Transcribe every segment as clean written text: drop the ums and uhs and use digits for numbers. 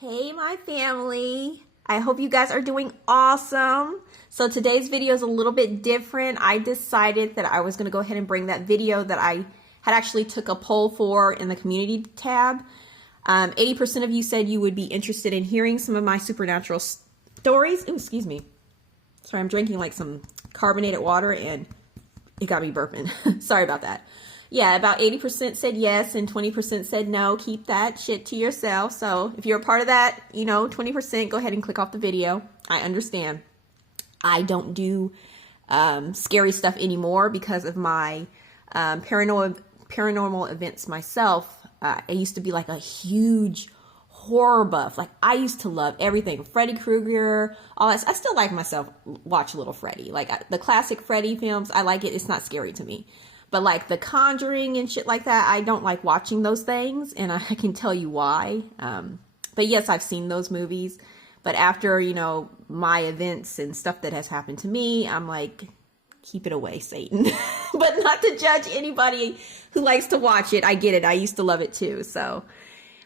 Hey, my family. I hope you guys are doing awesome. So today's video is a little bit different. I decided that I was going to go ahead and bring that video that I had actually took a poll for in the community tab. 80% of you said you would be interested in hearing some of my supernatural stories. Ooh, excuse me. Sorry, I'm drinking like some carbonated water and it got me burping. Sorry about that. Yeah, about 80% said yes and 20% said no. Keep that shit to yourself. So if you're a part of that, 20%, go ahead and click off the video. I understand. I don't do scary stuff anymore because of my paranormal events myself. I used to be like a huge horror buff. Like I used to love everything. Freddy Krueger, all that. I still like myself watch Little Freddy. Like the classic Freddy films, I like it. It's not scary to me. But like The Conjuring and shit like that, I don't like watching those things, and I can tell you why. But yes, I've seen those movies. But after, my events and stuff that has happened to me, I'm like, keep it away, Satan. But not to judge anybody who likes to watch it. I get it. I used to love it too. So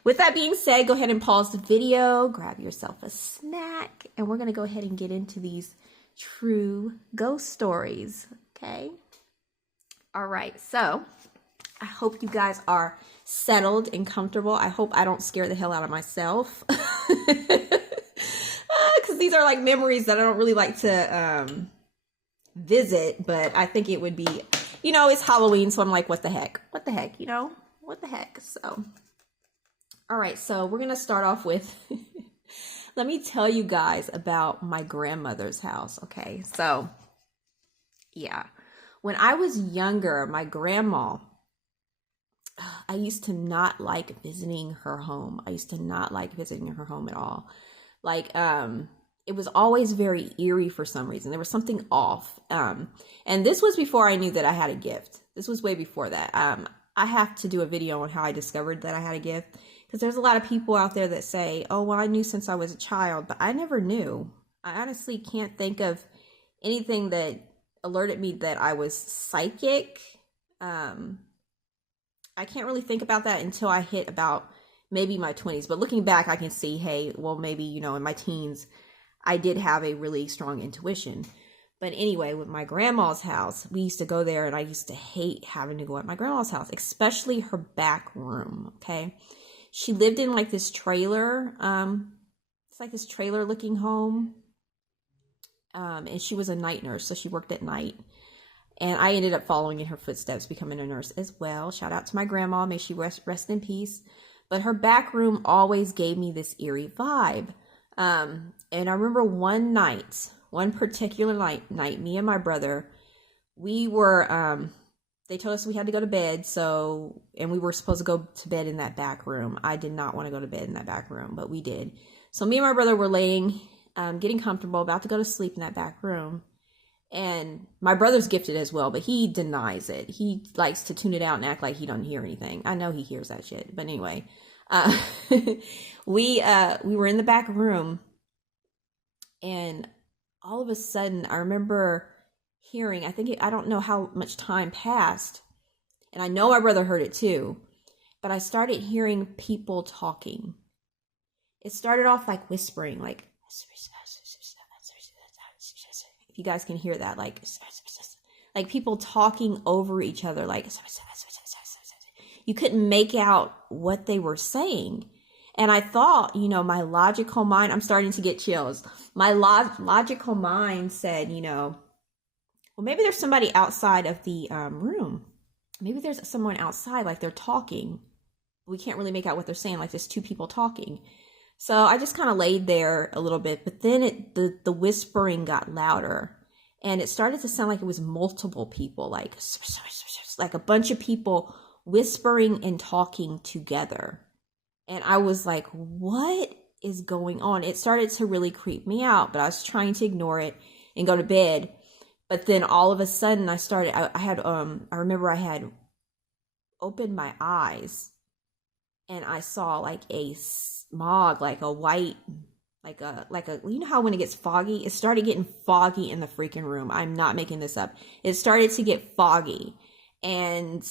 with that being said, go ahead and pause the video, grab yourself a snack, and we're going to go ahead and get into these true ghost stories, okay? All right, so I hope you guys are settled and comfortable. I hope I don't scare the hell out of myself. Because these are like memories that I don't really like to visit, but I think it would be, it's Halloween, so I'm like, what the heck? What the heck, What the heck? So, all right, so we're going to start off with, let me tell you guys about my grandmother's house, okay? So, yeah. When I was younger, my grandma, I used to not like visiting her home. I used to not like visiting her home at all. Like, it was always very eerie for some reason. There was something off. And this was before I knew that I had a gift. This was way before that. I have to do a video on how I discovered that I had a gift. Because there's a lot of people out there that say, oh, well, I knew since I was a child. But I never knew. I honestly can't think of anything that alerted me that I was psychic. I can't really think about that until I hit about maybe my 20s. But looking back, I can see, hey, well, maybe, in my teens, I did have a really strong intuition. But anyway, with my grandma's house, we used to go there and I used to hate having to go at my grandma's house, especially her back room, okay? She lived in like this trailer. It's like this trailer looking home. And she was a night nurse, so she worked at night. And I ended up following in her footsteps, becoming a nurse as well. Shout out to my grandma. May she rest in peace. But her back room always gave me this eerie vibe. And I remember one particular night, me and my brother, we were, they told us we had to go to bed. And we were supposed to go to bed in that back room. I did not want to go to bed in that back room, but we did. So me and my brother were laying, getting comfortable, about to go to sleep in that back room. And my brother's gifted as well, but he denies it. He likes to tune it out and act like he doesn't hear anything. I know he hears that shit, but anyway, we were in the back room, and all of a sudden, I remember hearing. I don't know how much time passed, and I know my brother heard it too, but I started hearing people talking. It started off like whispering, like, if you guys can hear that, like people talking over each other, like you couldn't make out what they were saying. And I thought, my logical mind, I'm starting to get chills. My logical mind said, well, maybe there's somebody outside of the room. Maybe there's someone outside, like they're talking. We can't really make out what they're saying, like there's two people talking. So I just kind of laid there a little bit, but then the whispering got louder, and it started to sound like it was multiple people, like a bunch of people whispering and talking together. And I was like, what is going on? It started to really creep me out, but I was trying to ignore it and go to bed. But then all of a sudden I remember I had opened my eyes, and I saw like a smog, like a white, like a, how when it gets foggy, it started getting foggy in the freaking room. I'm not making this up. It started to get foggy, and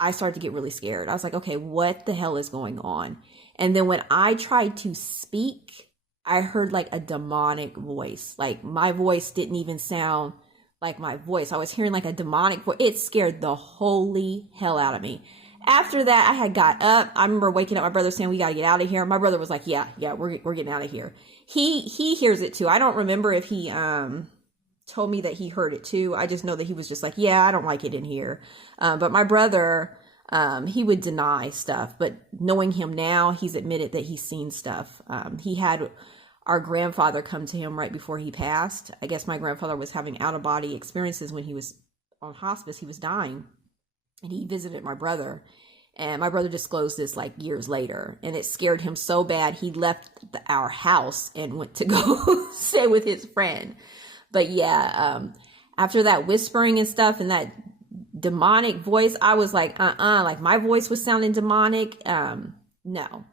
I started to get really scared. I was like, okay, what the hell is going on? And then when I tried to speak, I heard like a demonic voice. Like my voice didn't even sound like my voice. I was hearing like a demonic voice. It scared the holy hell out of me. After that, I had got up. I remember waking up my brother saying, we got to get out of here. My brother was like, yeah, we're getting out of here. He hears it too. I don't remember if he told me that he heard it too. I just know that he was just like, yeah, I don't like it in here. But my brother, he would deny stuff, but knowing him now, he's admitted that he's seen stuff. He had our grandfather come to him right before he passed. I guess my grandfather was having out-of-body experiences when he was on hospice. He was dying, and he visited my brother. And my brother disclosed this like years later, and it scared him so bad he left our house and went to go stay with his friend. But yeah, after that whispering and stuff and that demonic voice, I was like, like my voice was sounding demonic. No.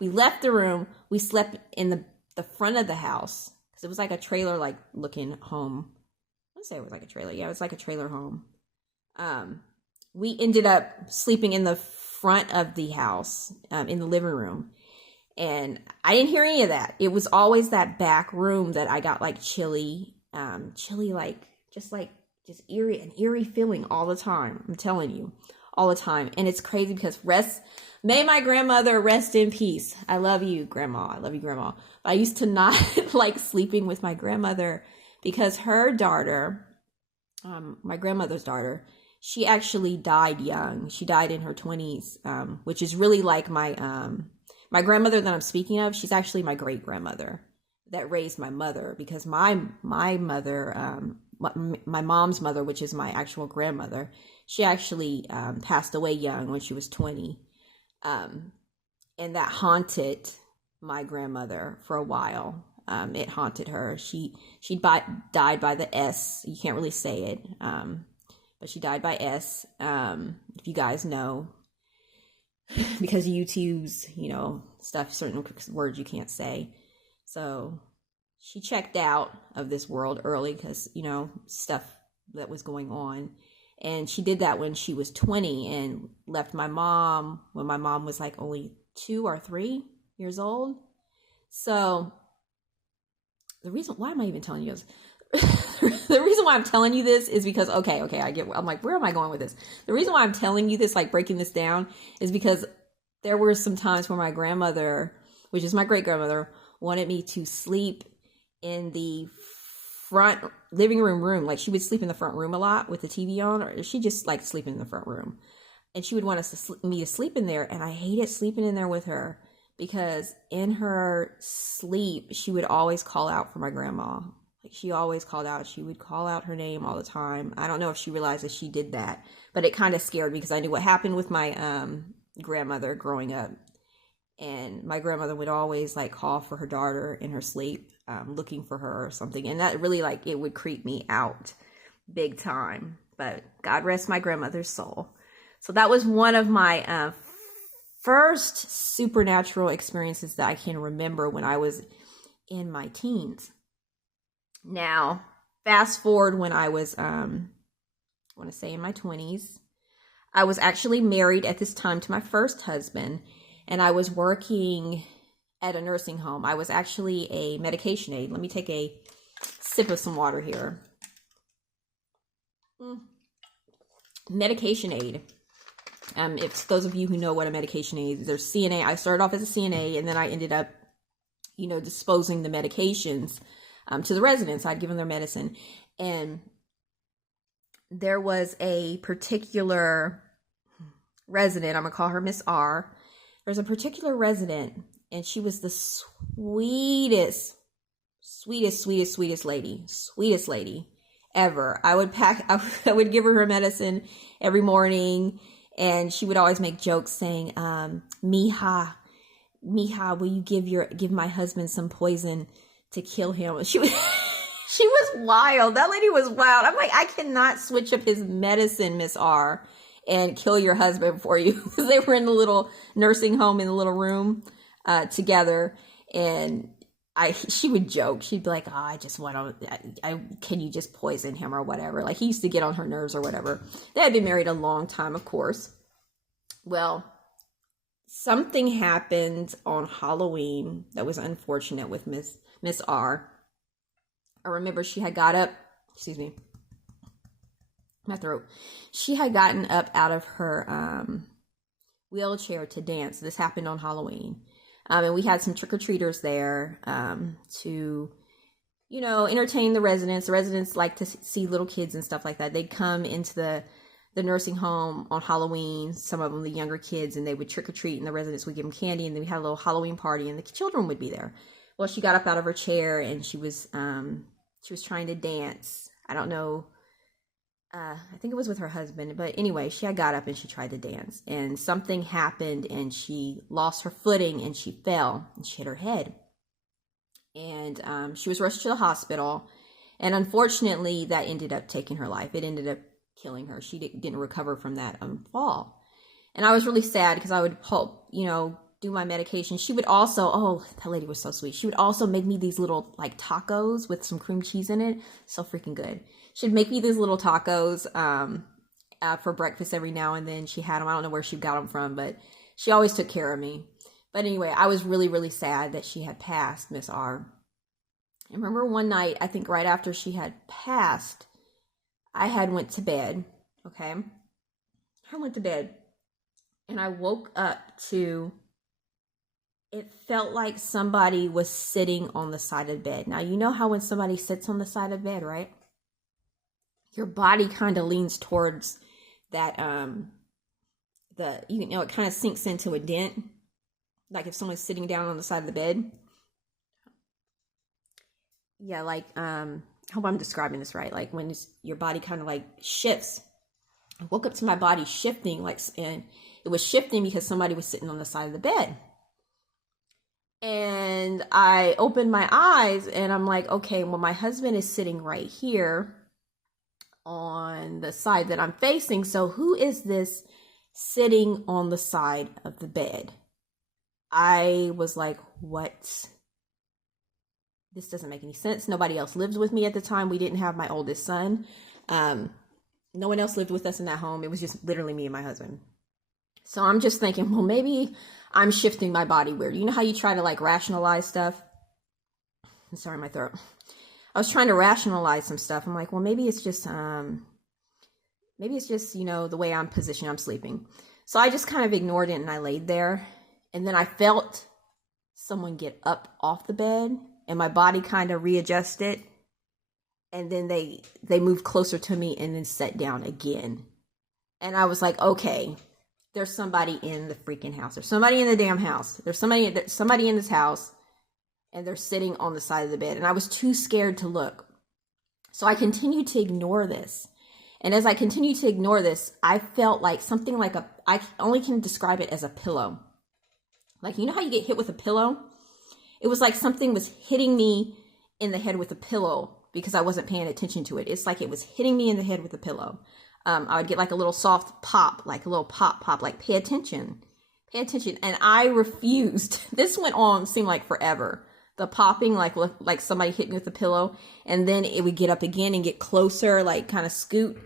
We left the room. We slept in the front of the house because it was like a trailer, like looking home. I want to say it was like a trailer. Yeah, it was like a trailer home. We ended up sleeping in the front of the house, in the living room. And I didn't hear any of that. It was always that back room that I got like chilly, like just eerie, an eerie feeling all the time. I'm telling you, all the time. And it's crazy because may my grandmother rest in peace. I love you, Grandma. I love you, Grandma. But I used to not like sleeping with my grandmother because her daughter, my grandmother's daughter, she actually died young. She died in her 20s, which is really like my grandmother that I'm speaking of. She's actually my great grandmother that raised my mother, because my mother, my mom's mother, which is my actual grandmother, she actually passed away young when she was 20. And that haunted my grandmother for a while. It haunted her. She died by the S. You can't really say it. But she died by S. If you guys know, because YouTube's, stuff, certain words you can't say. So she checked out of this world early because, stuff that was going on. And she did that when she was 20 and left my mom when my mom was like only 2 or 3 years old. So why am I even telling you this? The reason why I'm telling you this is because, I'm like, where am I going with this? The reason why I'm telling you this, like breaking this down, is because there were some times where my grandmother, which is my great grandmother, wanted me to sleep in the front living room. Like she would sleep in the front room a lot with the TV on, or she just liked sleeping in the front room. And she would want me to sleep in there. And I hated sleeping in there with her because in her sleep, she would always call out for my grandma. Like she always called out. She would call out her name all the time. I don't know if she realized that she did that, but it kind of scared me because I knew what happened with my grandmother growing up. And my grandmother would always like call for her daughter in her sleep, looking for her or something. And that really it would creep me out big time. But God rest my grandmother's soul. So that was one of my first supernatural experiences that I can remember when I was in my teens. Now, fast forward when I was, I want to say in my 20s, I was actually married at this time to my first husband, and I was working at a nursing home. I was actually a medication aide. Let me take a sip of some water here. Medication aide. If those of you who know what a medication aide is, there's CNA. I started off as a CNA, and then I ended up, disposing the medications to the residents. I'd give them their medicine. And there was a particular resident, I'm going to call her Miss R. There's a particular resident, and she was the sweetest lady ever. I would give her medicine every morning, and she would always make jokes saying, Mija, will you give my husband some poison to kill him? She was wild. That lady was wild. I'm like, I cannot switch up his medicine, Miss R, and kill your husband for you. Because they were in the little nursing home in the little room together. And she would joke. She'd be like, "Oh, I just want to, can you just poison him or whatever?" Like he used to get on her nerves or whatever. They had been married a long time, of course. Well, something happened on Halloween that was unfortunate with Miss R. I remember she had got up, excuse me, my throat. She had gotten up out of her wheelchair to dance. This happened on Halloween. And we had some trick-or-treaters there to, you know, entertain the residents. The residents like to see little kids and stuff like that. They'd come into the nursing home on Halloween, some of them the younger kids, and they would trick-or-treat, and the residents would give them candy, and then we had a little Halloween party, and the children would be there. Well, she got up out of her chair, and she was trying to dance. I don't know. I think it was with her husband, but anyway, she had got up and she tried to dance, and something happened, and she lost her footing, and she fell, and she hit her head, and she was rushed to the hospital, and unfortunately, that ended up taking her life. It ended up killing her. She didn't recover from that fall, and I was really sad because I would help, you know, do my medication. She would also, oh, that lady was so sweet. She would also make me these little like tacos with some cream cheese in it. So freaking good. She'd make me these little tacos for breakfast every now and then. She had them. I don't know where she got them from, but she always took care of me. But anyway, I was really, really sad that she had passed, Miss R. I remember one night, I think right after she had passed, I had went to bed, okay? I went to bed, and I woke up to, it felt like somebody was sitting on the side of the bed. Now, you know how when somebody sits on the side of the bed, right? Your body kind of leans towards that, you know, it kind of sinks into a dent. Like if someone's sitting down on the side of the bed. Yeah, like, I hope I'm describing this right. Like when your body kind of like shifts. I woke up to my body shifting, like, and it was shifting because somebody was sitting on the side of the bed. And I opened my eyes and I'm like, okay, well, my husband is sitting right here on the side that I'm facing. So who is this sitting on the side of the bed? I was like, what? This doesn't make any sense. Nobody else lives with me at the time. We didn't have my oldest son. No one else lived with us in that home. It was just literally me and my husband. So I'm just thinking, well, maybe I'm shifting my body weird. You know how you try to like rationalize stuff? I'm sorry, my throat. I was trying to rationalize some stuff. I'm like, well, maybe it's just, you know, the way I'm positioned, I'm sleeping. So I just kind of ignored it and I laid there. And then I felt someone get up off the bed and my body kind of readjusted. And then they moved closer to me and then sat down again. And I was like, okay, there's somebody in the freaking house. There's somebody in the damn house. There's somebody in this house. And they're sitting on the side of the bed. And I was too scared to look. So I continued to ignore this. And as I continued to ignore this, I felt like something like I only can describe it as a pillow. Like, you know how you get hit with a pillow? It was like something was hitting me in the head with a pillow because I wasn't paying attention to it. It's like it was hitting me in the head with a pillow. I would get like a little soft pop, like a little pop, like pay attention. And I refused. This went on, seemed like forever. The popping, like somebody hit me with a pillow, and then it would get up again and get closer, like kind of scoot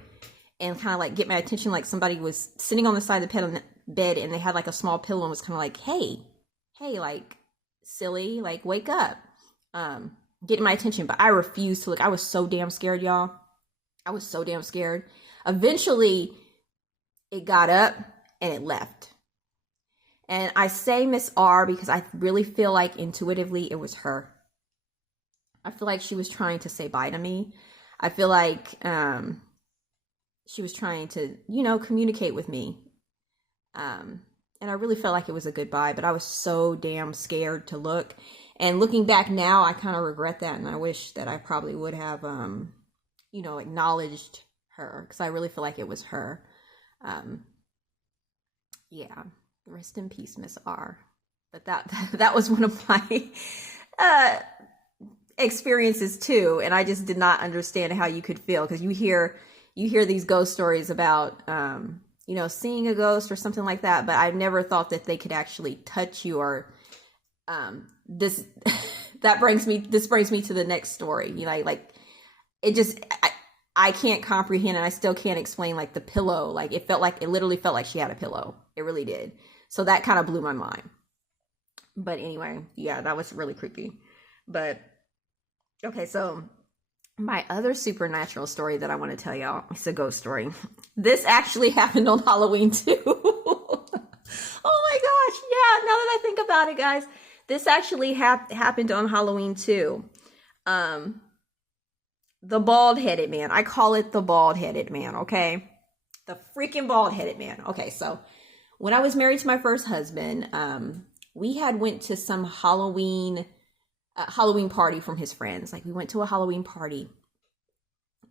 and kind of like get my attention, like somebody was sitting on the side of the bed and they had like a small pillow and was kind of like, hey, like silly, like wake up, getting my attention. But I refused to look. I was so damn scared, y'all. I was so damn scared. Eventually, it got up and it left. And I say Miss R because I really feel like intuitively it was her. I feel like she was trying to say bye to me. I feel like she was trying to, you know, communicate with me. And I really felt like it was a goodbye, but I was so damn scared to look. And looking back now, I kind of regret that. And I wish that I probably would have, you know, acknowledged her because I really feel like it was her. Yeah. Rest in peace, Miss R. But that was one of my experiences too, and I just did not understand how you could feel because you hear these ghost stories about you know, seeing a ghost or something like that, but I never thought that they could actually touch you or this this brings me to the next story. You know, like it just, I can't comprehend, and I still can't explain like the pillow. Like it literally felt like she had a pillow. It really did. So that kind of blew my mind. But anyway, yeah, that was really creepy. But okay, so my other supernatural story that I want to tell y'all is a ghost story. This actually happened on Halloween too. Oh my gosh, yeah, now that I think about it, guys, this actually happened on Halloween too. The bald-headed man. I call it the bald-headed man, okay? The freaking bald-headed man. Okay, so when I was married to my first husband, we had went to some Halloween party from his friends. Like we went to a Halloween party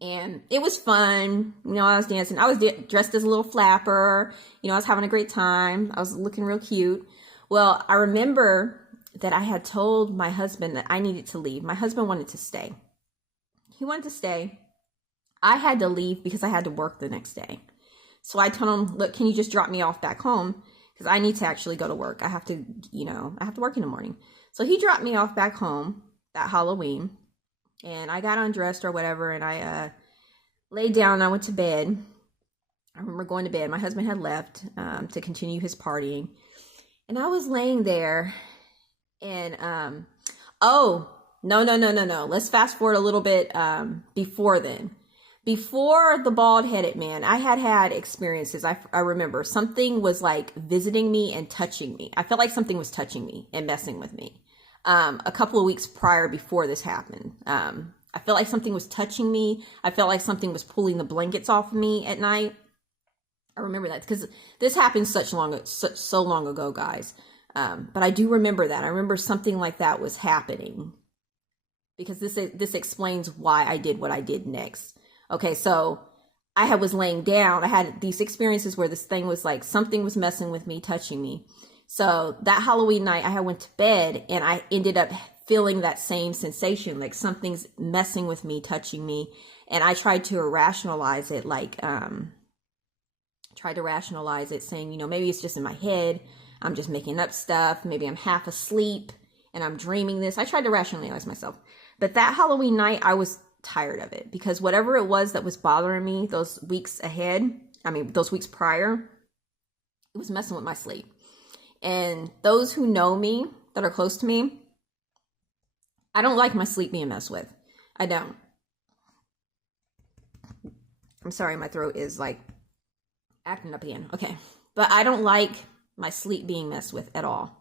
and it was fun. You know, I was dancing. I was dressed as a little flapper. You know, I was having a great time. I was looking real cute. Well, I remember that I had told my husband that I needed to leave. My husband wanted to stay. He wanted to stay. I had to leave because I had to work the next day. So I told him, look, can you just drop me off back home? Because I need to actually go to work. I have to, I have to work in the morning. So he dropped me off back home that Halloween, and I got undressed or whatever, and I laid down and I went to bed. I remember going to bed. My husband had left to continue his partying, and I was laying there, and oh, no. Let's fast forward a little bit before then. Before the bald-headed man, I had experiences. I remember something was like visiting me and touching me. I felt like something was touching me and messing with me. A couple of weeks prior before this happened, I felt like something was touching me. I felt like something was pulling the blankets off of me at night. I remember that because this happened so long ago, guys. But I do remember that. I remember something like that was happening because this explains why I did what I did next. Okay, so I was laying down. I had these experiences where this thing was like something was messing with me, touching me. So that Halloween night, I went to bed and I ended up feeling that same sensation, like something's messing with me, touching me. And I tried to rationalize it, saying, maybe it's just in my head. I'm just making up stuff. Maybe I'm half asleep and I'm dreaming this. I tried to rationalize myself. But that Halloween night, I was tired of it because whatever it was that was bothering me those weeks prior, it was messing with my sleep. And those who know me, that are close to me, I don't like my sleep being messed with. I don't. I'm sorry, my throat is like acting up again. Okay. But I don't like my sleep being messed with at all.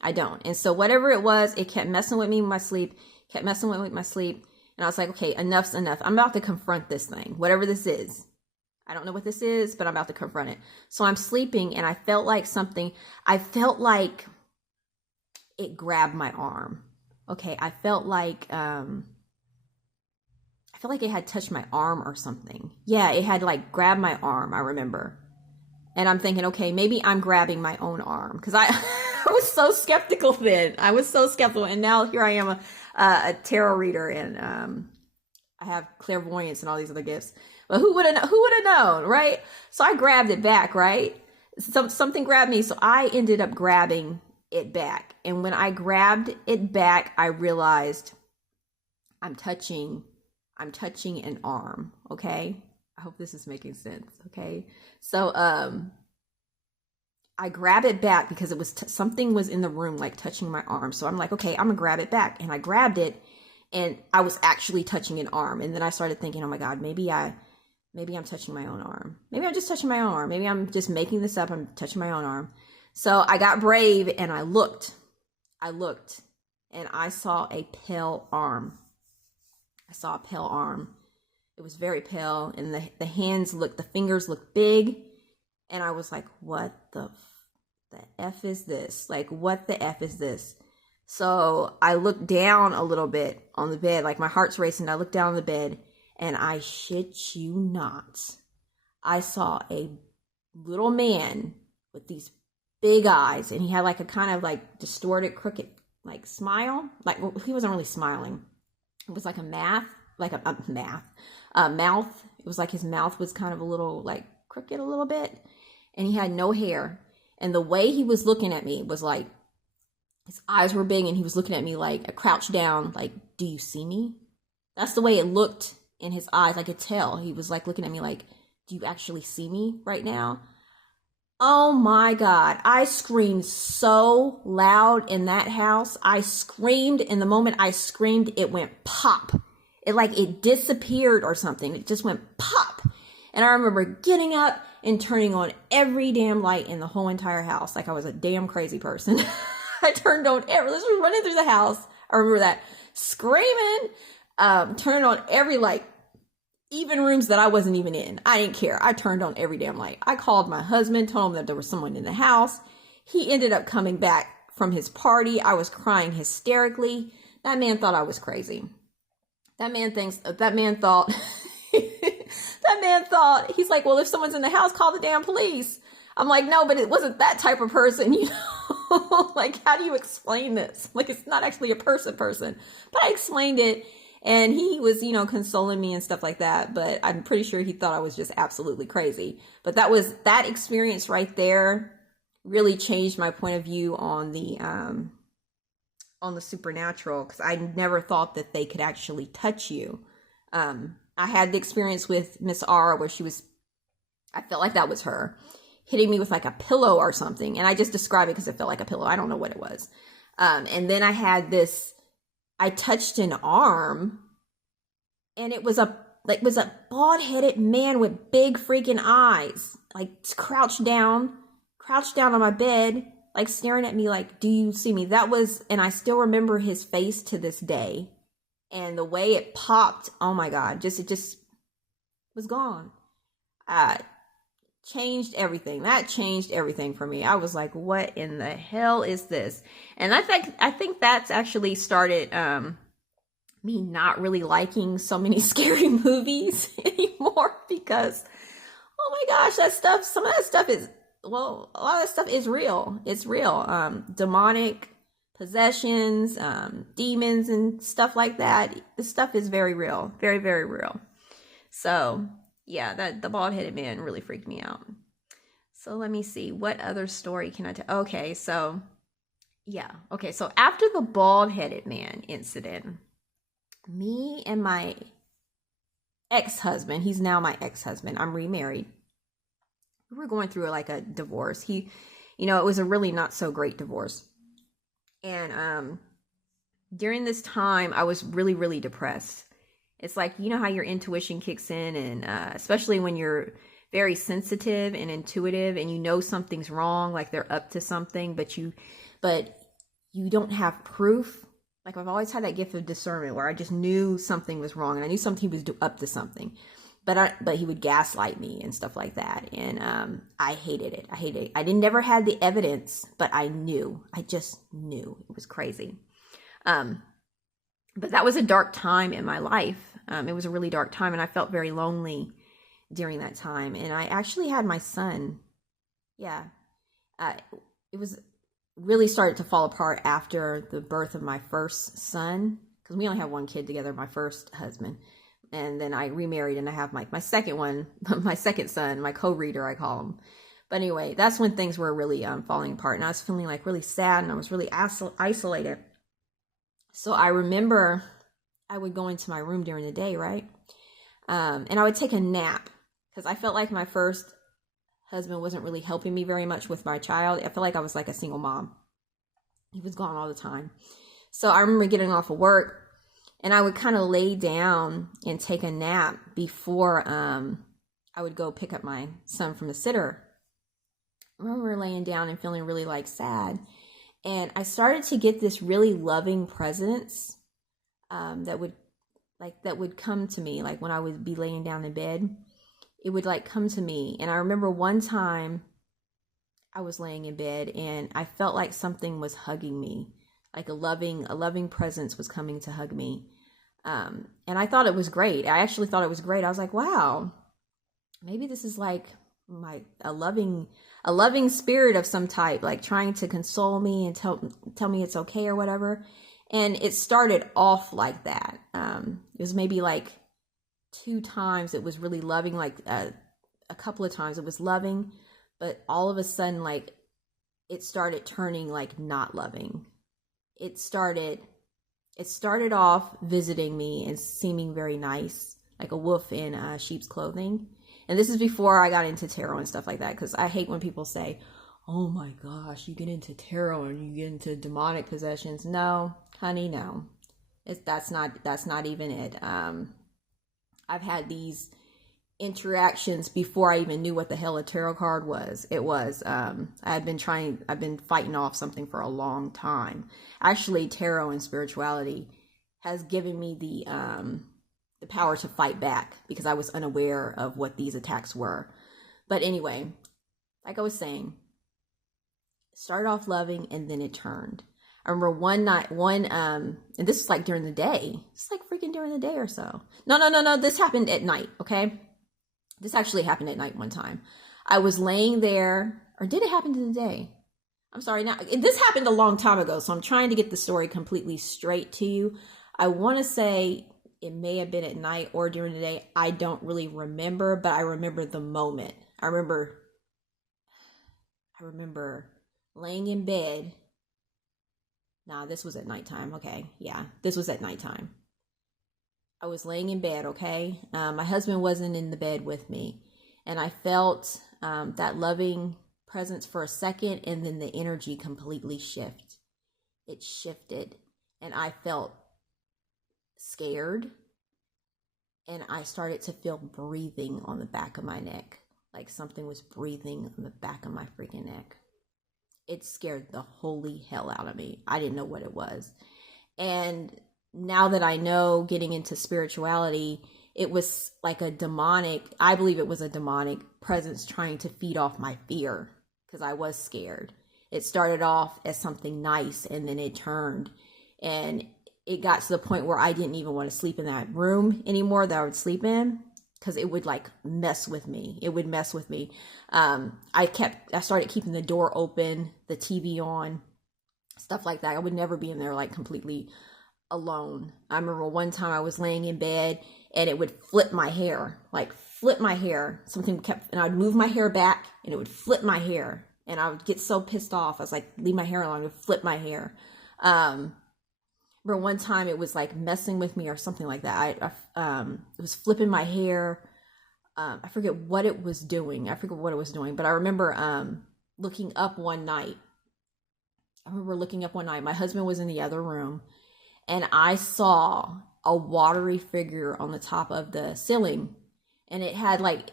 I don't. And so whatever it was, it kept messing with me with my sleep, kept messing with my sleep. And I was like, okay, enough's enough. I'm about to confront this thing, whatever this is. I don't know what this is, but I'm about to confront it. So I'm sleeping and I felt like it grabbed my arm. Okay. I felt like it had touched my arm or something. Yeah, it had like grabbed my arm, I remember. And I'm thinking, okay, maybe I'm grabbing my own arm. Because I was so skeptical then. I was so skeptical. And now here I am, a tarot reader, and I have clairvoyance and all these other gifts. But who would have known, right? So I grabbed it back, right? Something grabbed me. So I ended up grabbing it back. And when I grabbed it back, I realized I'm touching an arm. Okay. I hope this is making sense. Okay. So, I grab it back because it was something was in the room, like touching my arm. So I'm like, okay, I'm gonna grab it back. And I grabbed it and I was actually touching an arm. And then I started thinking, oh my God, maybe I'm touching my own arm. Maybe I'm just touching my own arm. Maybe I'm just making this up. I'm touching my own arm. So I got brave and I looked and I saw a pale arm. It was very pale, and the fingers looked big. And I was like, what the F is this? Like, what the F is this? So I looked down a little bit on the bed, like my heart's racing. I looked down on the bed, and I shit you not, I saw a little man with these big eyes, and he had like a kind of like distorted, crooked, like smile. Like, well, he wasn't really smiling. It was like a mouth. It was like his mouth was kind of a little like crooked a little bit, and he had no hair. And the way he was looking at me was like, His eyes were big and he was looking at me like crouched down, like, do you see me? That's the way it looked in his eyes. I could tell. He was like looking at me like, do you actually see me right now? Oh my God. I screamed so loud in that house. I screamed, and the moment I screamed, it went pop. It disappeared or something. It just went pop. And I remember getting up and turning on every damn light in the whole entire house. Like I was a damn crazy person. I turned on this was running through the house. I remember that, screaming, turning on every light, even rooms that I wasn't even in. I didn't care. I turned on every damn light. I called my husband, told him that there was someone in the house. He ended up coming back from his party. I was crying hysterically. That man thought I was crazy. That man thought, he's like, well, if someone's in the house, call the damn police. I'm like, no, but it wasn't that type of person, you know? Like, how do you explain this? Like, it's not actually a person. But I explained it, and he was, you know, consoling me and stuff like that. But I'm pretty sure he thought I was just absolutely crazy. But that experience right there really changed my point of view on the supernatural, because I never thought that they could actually touch you. I had the experience with Miss R where I felt like that was her hitting me with like a pillow or something. And I just describe it because it felt like a pillow. I don't know what it was. And then I had I touched an arm, and it was a bald-headed man with big freaking eyes, like crouched down on my bed, like staring at me like, do you see me? And I still remember his face to this day. And the way it popped, oh my God, it just was gone. Changed everything. That changed everything for me. I was like, what in the hell is this? And I think that's actually started me not really liking so many scary movies anymore, because, oh my gosh, some of that stuff is, well, a lot of that stuff is real. It's real. Demonic possessions, demons and stuff like that. This stuff is very real. Very, very real. So yeah, the bald-headed man really freaked me out. So let me see. What other story can I tell? Okay, so after the bald-headed man incident, me and my ex-husband, he's now my ex-husband, I'm remarried. We were going through like a divorce. It was a really not so great divorce. And during this time, I was really, really depressed. It's like, you know how your intuition kicks in, and especially when you're very sensitive and intuitive and you know something's wrong, like they're up to something, but you don't have proof. Like, I've always had that gift of discernment where I just knew something was wrong, and I knew something was up to something. But he would gaslight me and stuff like that. And I hated it. I never had the evidence, but I knew. I just knew. It was crazy. But that was a dark time in my life. It was a really dark time, and I felt very lonely during that time. And I actually had my son. Yeah. It was really started to fall apart after the birth of my first son, because we only have one kid together, my first husband. And then I remarried, and I have my second one, my second son, my co-reader, I call him. But anyway, that's when things were really falling apart, and I was feeling like really sad, and I was really isolated. So I remember I would go into my room during the day, right? And I would take a nap, because I felt like my first husband wasn't really helping me very much with my child. I felt like I was like a single mom. He was gone all the time. So I remember getting off of work, and I would kind of lay down and take a nap before I would go pick up my son from the sitter. I remember laying down and feeling really like sad. And I started to get this really loving presence that would come to me. Like when I would be laying down in bed, it would like come to me. And I remember one time I was laying in bed and I felt like something was hugging me. Like a loving presence was coming to hug me. And I thought it was great. I actually thought it was great. I was like, wow, maybe this is like a loving spirit of some type, like trying to console me and tell me it's okay or whatever. And it started off like that. It was maybe like 2 times it was really loving, like a couple of times it was loving, but all of a sudden, like it started turning like not loving. it started off visiting me and seeming very nice, like a wolf in sheep's clothing. And this is before I got into tarot and stuff like that, because I hate when people say, oh my gosh, you get into tarot and you get into demonic possessions. No, honey, no. That's not even it. I've had these interactions before I even knew what the hell a tarot card was. I've been fighting off something for a long time. Actually, tarot and spirituality has given me the power to fight back, because I was unaware of what these attacks were. But anyway, like I was saying, started off loving and then it turned. I remember and this was like during the day. It's like freaking during the day or so. No. This happened at night, okay? This actually happened at night one time. I was laying there, or did it happen in the day? I'm sorry. Now, this happened a long time ago, so I'm trying to get the story completely straight to you. I want to say it may have been at night or during the day. I don't really remember, but I remember the moment. I remember laying in bed. Nah, this was at nighttime. Okay. Yeah, this was at nighttime. I was laying in bed, okay? My husband wasn't in the bed with me. And I felt that loving presence for a second, and then the energy completely shifted. It shifted. And I felt scared. And I started to feel breathing on the back of my neck. Like something was breathing on the back of my freaking neck. It scared the holy hell out of me. I didn't know what it was. And now that I know, getting into spirituality, it was like I believe it was a demonic presence trying to feed off my fear, because I was scared. It started off as something nice, and then it turned, and it got to the point where I didn't even want to sleep in that room anymore that I would sleep in, because it would like mess with me. It would mess with me. I started keeping the door open, the TV on, stuff like that. I would never be in there like completely alone. I remember one time I was laying in bed and it would flip my hair. And I'd move my hair back and it would flip my hair. And I would get so pissed off. I was like, leave my hair alone. It would flip my hair. But one time it was like messing with me or something like that. It was flipping my hair. I forget what it was doing. But I remember looking up one night. My husband was in the other room, and I saw a watery figure on the top of the ceiling, and it had like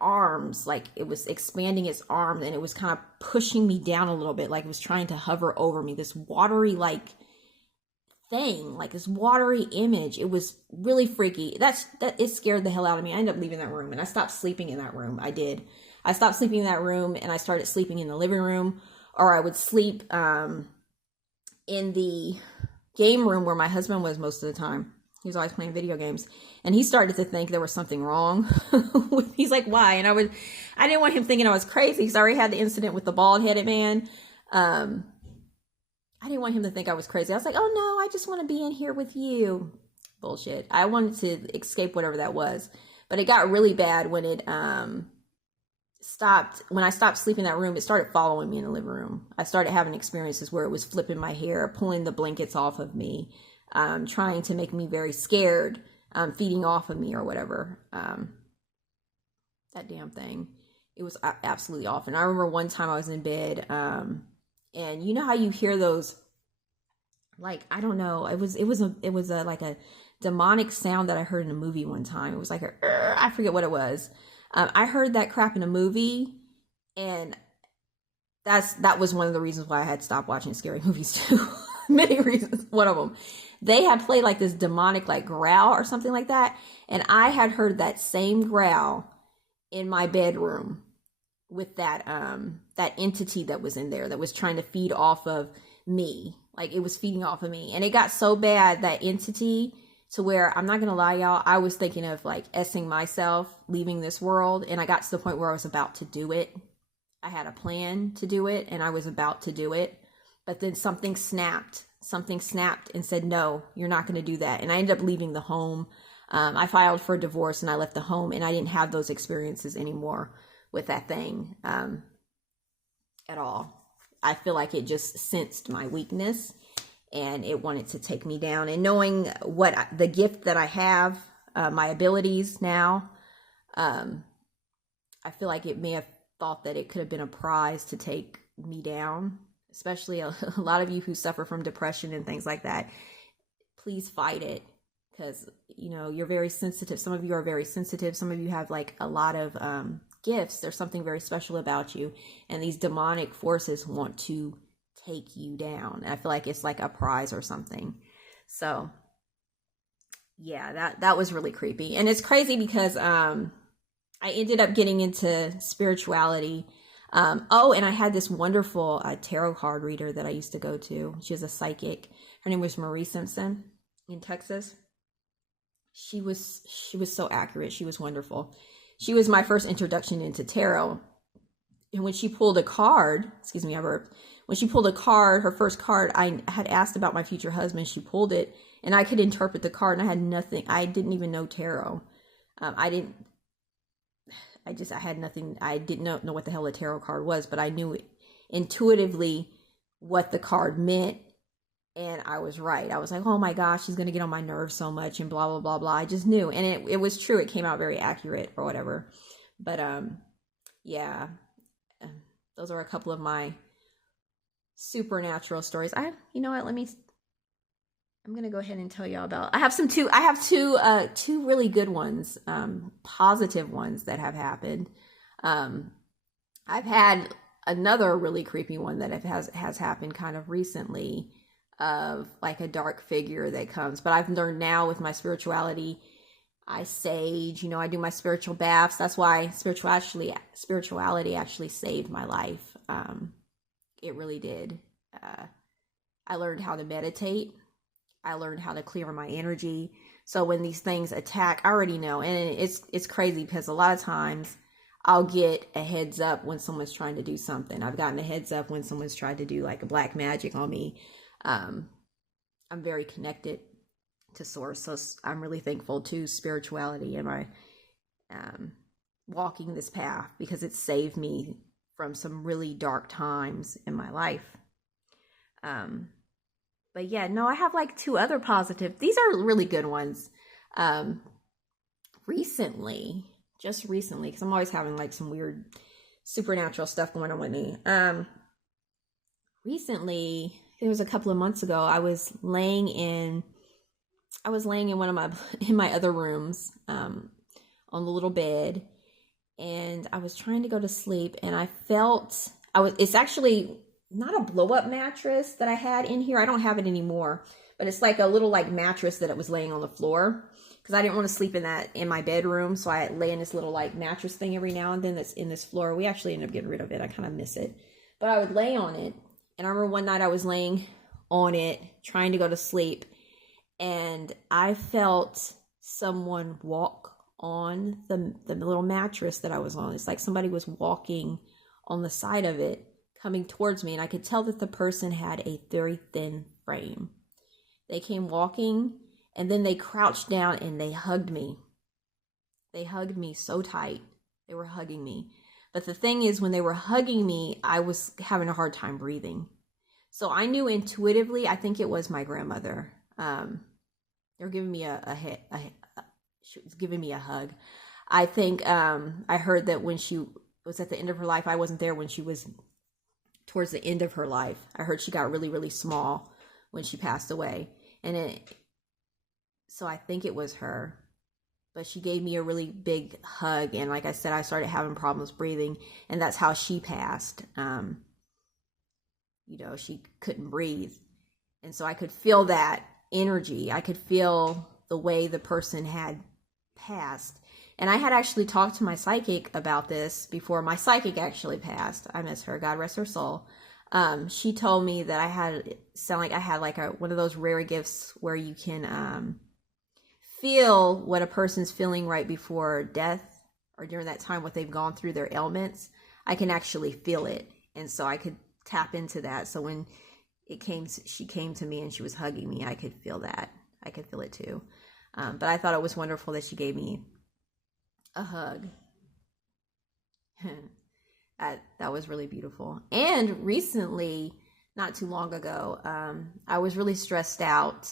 arms, like it was expanding its arms, and it was kind of pushing me down a little bit, like it was trying to hover over me. This watery like thing, like this watery image. It was really freaky. It scared the hell out of me. I ended up leaving that room, and I stopped sleeping in that room. I stopped sleeping in that room, and I started sleeping in the living room, or I would sleep in the game room where my husband was most of the time. He was always playing video games, and he started to think there was something wrong. He's like, why? And I didn't want him thinking I was crazy, because I already had the incident with the bald-headed man. I didn't want him to think I was crazy. I was like, oh no, I just want to be in here with you. Bullshit. I wanted to escape whatever that was. But it got really bad when it stopped. When I stopped sleeping in that room, it started following me in the living room. I started having experiences where it was flipping my hair, pulling the blankets off of me, trying to make me very scared, feeding off of me or whatever. That damn thing. It was absolutely awful. And I remember one time I was in bed, and you know how you hear those, like, I don't know, it was like a demonic sound that I heard in a movie one time. It was like I forget what it was. I heard that crap in a movie, and that was one of the reasons why I had stopped watching scary movies too. Many reasons. One of them, they had played like this demonic like growl or something like that, and I had heard that same growl in my bedroom with that entity that was in there that was trying to feed off of me. Like, it was feeding off of me, and it got so bad, that entity, to where, I'm not gonna lie, y'all, I was thinking of like essing myself, leaving this world, and I got to the point where I was about to do it. I had a plan to do it, and I was about to do it, but then something snapped and said, no, you're not going to do that. And I ended up leaving the home. I filed for a divorce, and I left the home, and I didn't have those experiences anymore with that thing at all. I feel like it just sensed my weakness, and it wanted to take me down. And knowing the gift that I have, my abilities now, I feel like it may have thought that it could have been a prize to take me down, especially a lot of you who suffer from depression and things like that. Please fight it, because you're very sensitive. Some of you are very sensitive. Some of you have like a lot of gifts. There's something very special about you, and these demonic forces want to take you down. And I feel like it's like a prize or something. So yeah, that was really creepy. And it's crazy because I ended up getting into spirituality. And I had this wonderful tarot card reader that I used to go to. She was a psychic. Her name was Marie Simpson in Texas. She was so accurate. She was wonderful. She was my first introduction into tarot. And when she pulled a card, excuse me, I burped. When she pulled a card, her first card, I had asked about my future husband. She pulled it, and I could interpret the card, and I had nothing. I didn't even know tarot. I had nothing. I didn't know what the hell a tarot card was, but I knew intuitively what the card meant. And I was right. I was like, oh my gosh, she's going to get on my nerves so much and blah, blah, blah, blah. I just knew. And it was true. It came out very accurate or whatever. But yeah, those are a couple of my supernatural stories. You know what? I'm going to go ahead and tell y'all about, I have two really good ones, positive ones that have happened. I've had another really creepy one that has happened kind of recently, of like a dark figure that comes. But I've learned now with my spirituality, I sage, I do my spiritual baths. That's why spirituality actually saved my life. It really did. I learned how to meditate. I learned how to clear my energy. So when these things attack, I already know. And it's crazy because a lot of times I'll get a heads up when someone's trying to do something. I've gotten a heads up when someone's tried to do like a black magic on me. I'm very connected to source. So I'm really thankful to spirituality and my walking this path, because it saved me from some really dark times in my life. But yeah, no, I have like two other positive. These are really good ones. Just recently, because I'm always having like some weird supernatural stuff going on with me. Recently, it was a couple of months ago, I was laying in one of my other rooms, on the little bed, and I was trying to go to sleep, and I felt, it's actually not a blow up mattress that I had in here. I don't have it anymore, but it's like a little like mattress that it was laying on the floor, because I didn't want to sleep in my bedroom. So I lay in this little like mattress thing every now and then that's in this floor. We actually ended up getting rid of it. I kind of miss it, but I would lay on it. And I remember one night I was laying on it trying to go to sleep, and I felt someone walk on the little mattress that I was on. It's like somebody was walking on the side of it coming towards me, and I could tell that the person had a very thin frame. They came walking, and then they crouched down and they hugged me. They hugged me so tight. They were hugging me. But the thing is, when they were hugging me, I was having a hard time breathing. So I knew intuitively, I think it was my grandmother. They were giving me she was giving me a hug. I think I heard that when she was at the end of her life, I wasn't there when she was towards the end of her life. I heard she got really, really small when she passed away. So I think it was her. But she gave me a really big hug. And like I said, I started having problems breathing. And that's how she passed. She couldn't breathe. And so I could feel that energy. I could feel the way the person had passed. And I had actually talked to my psychic about this before my psychic actually passed. I miss her. God rest her soul. She told me that I had one of those rare gifts where you can feel what a person's feeling right before death, or during that time, what they've gone through, their ailments. I can actually feel it. And so I could tap into that. So when she came to me and she was hugging me, I could feel that. I could feel it too. But I thought it was wonderful that she gave me a hug. That was really beautiful. And recently, not too long ago. I was really stressed out.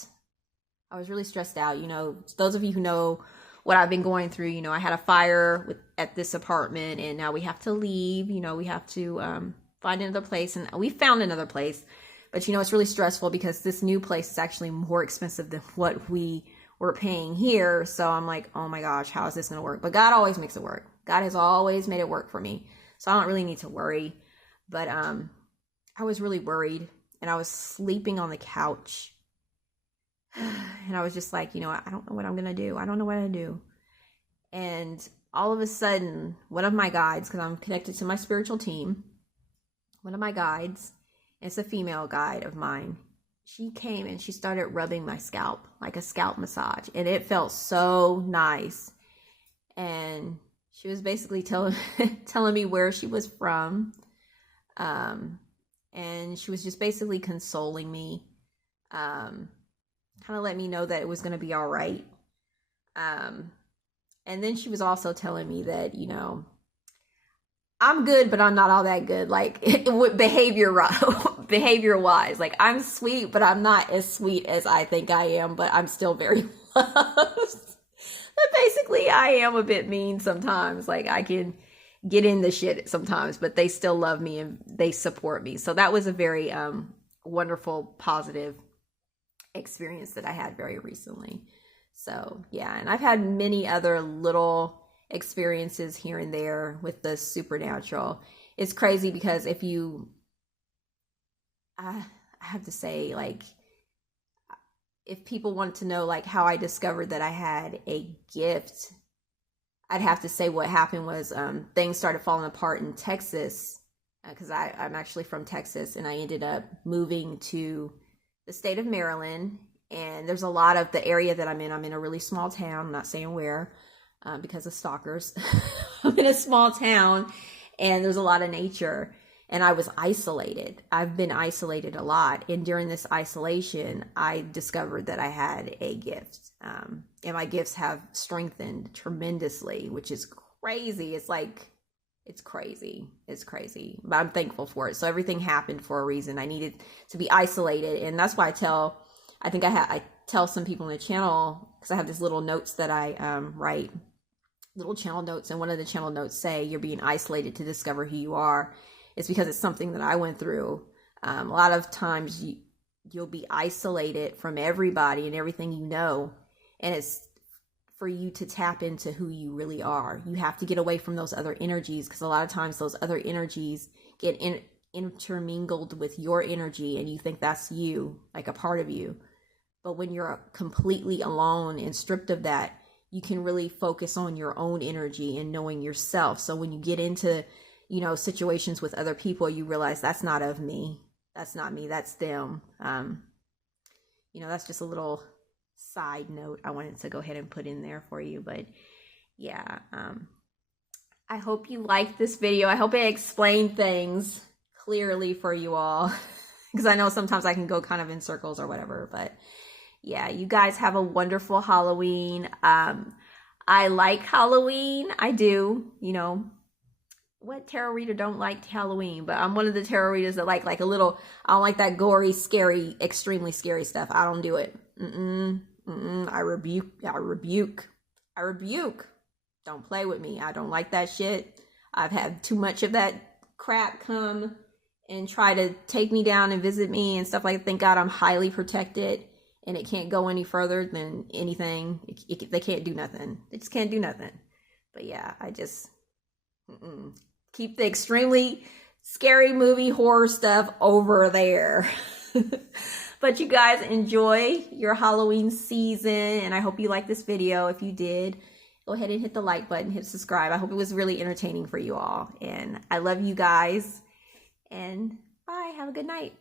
You know, those of you who know what I've been going through, you know, I had a fire at this apartment, and now we have to leave. You know, we have to find another place, and we found another place. But, you know, it's really stressful because this new place is actually more expensive than what we were paying here. So I'm like, oh my gosh, how is this going to work? But God always makes it work. God has always made it work for me. So I don't really need to worry. But I was really worried, and I was sleeping on the couch. And I was just like, you know, I don't know what I'm going to do. I don't know what to do. And all of a sudden, one of my guides, because I'm connected to my spiritual team, one of my guides, it's a female guide of mine, she came and she started rubbing my scalp, like a scalp massage. And it felt so nice. And she was basically telling me where she was from. And she was just basically consoling me. Kind of let me know that it was going to be all right. And then she was also telling me that, you know, I'm good, but I'm not all that good. Like behavior wise, like I'm sweet, but I'm not as sweet as I think I am, but I'm still very loved. But basically I am a bit mean sometimes. Like I can get in the shit sometimes, but they still love me and they support me. So that was a very wonderful, positive experience that I had very recently. So yeah, and I've had many other little experiences here and there with the supernatural. It's crazy because if you, I have to say, like, if people want to know like how I discovered that I had a gift, I'd have to say what happened was things started falling apart in Texas, because I'm actually from Texas, and I ended up moving to the state of Maryland. And there's a lot of the area that I'm in a really small town. I'm not saying where, because of stalkers. I'm in a small town, and there's a lot of nature, and I was isolated. I've been isolated a lot. And during this isolation, I discovered that I had a gift. And my gifts have strengthened tremendously, which is crazy. It's like, it's crazy. It's crazy. But I'm thankful for it. So everything happened for a reason. I needed to be isolated. And that's why I tell some people in the channel, because I have these little notes that I write, little channel notes. And one of the channel notes say, you're being isolated to discover who you are. It's because it's something that I went through. A lot of times you'll be isolated from everybody and everything you know. And it's for you to tap into who you really are. You have to get away from those other energies, because a lot of times those other energies get intermingled with your energy, and you think that's you, like a part of you. But when you're completely alone and stripped of that, you can really focus on your own energy and knowing yourself. So when you get into, you know, situations with other people, you realize that's not of me. That's not me. That's them. You know, that's just a little side note I wanted to go ahead and put in there for you. But yeah, I hope you liked this video. I hope it explained things clearly for you all, because I know sometimes I can go kind of in circles or whatever. But yeah, you guys have a wonderful Halloween. I like Halloween. I do. You know, what tarot reader don't like Halloween? But I'm one of the tarot readers that like a little, I don't like that gory, scary, extremely scary stuff. I don't do it. I rebuke. Don't play with me. I don't like that shit. I've had too much of that crap come and try to take me down and visit me and stuff like that. Thank God I'm highly protected, and it can't go any further than anything. They can't do nothing. They just can't do nothing. But yeah, I just keep the extremely scary movie horror stuff over there. But you guys enjoy your Halloween season, and I hope you liked this video. If you did, go ahead and hit the like button, hit subscribe. I hope it was really entertaining for you all. And I love you guys. And bye. Have a good night.